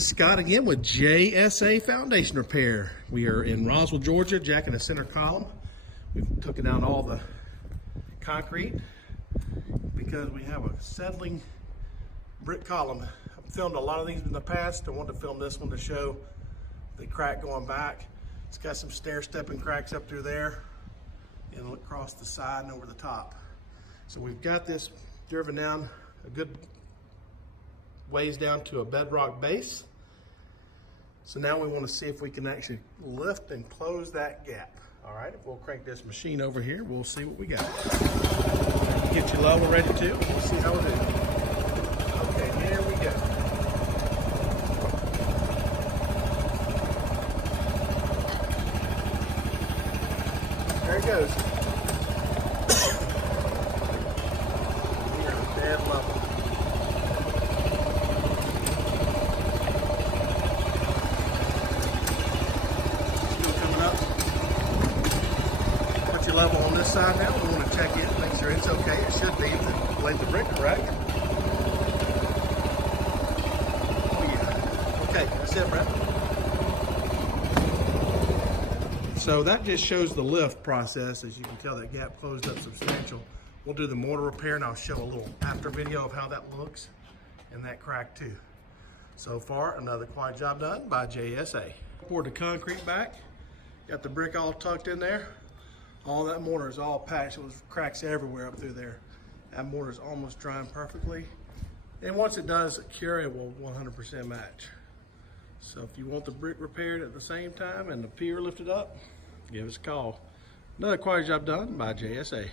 Scott again with JSA Foundation Repair. We are in Roswell, Georgia, jacking the center column. We've taken down all the concrete because we have a settling brick column. I've filmed a lot of these in the past. I wanted to film this one to show the crack going back. It's got some stair-stepping cracks up through there and across the side and over the top. So we've got this driven down a good ways down to a bedrock base. So now we want to see if we can actually lift and close that gap. All right, if we'll crank this machine over here, we'll see what we got. Get your level ready too. We'll see how we do. Okay, here we go. There it goes. We are dead level. Level on this side now. We want to check it, make sure it's okay. It should be if the laid the brick correct. Oh yeah. Okay, that's it, Brett. So that just shows the lift process. As you can tell, that gap closed up substantial. We'll do the mortar repair and I'll show a little after video of how that looks and that crack too. So far, another quiet job done by JSA. Poured the concrete back. Got the brick all tucked in there. All that mortar is all patched. It was cracks everywhere up through there. That mortar is almost drying perfectly. And once it does cure, it will 100% match. So if you want the brick repaired at the same time and the pier lifted up, give us a call. Another quiet job done by JSA.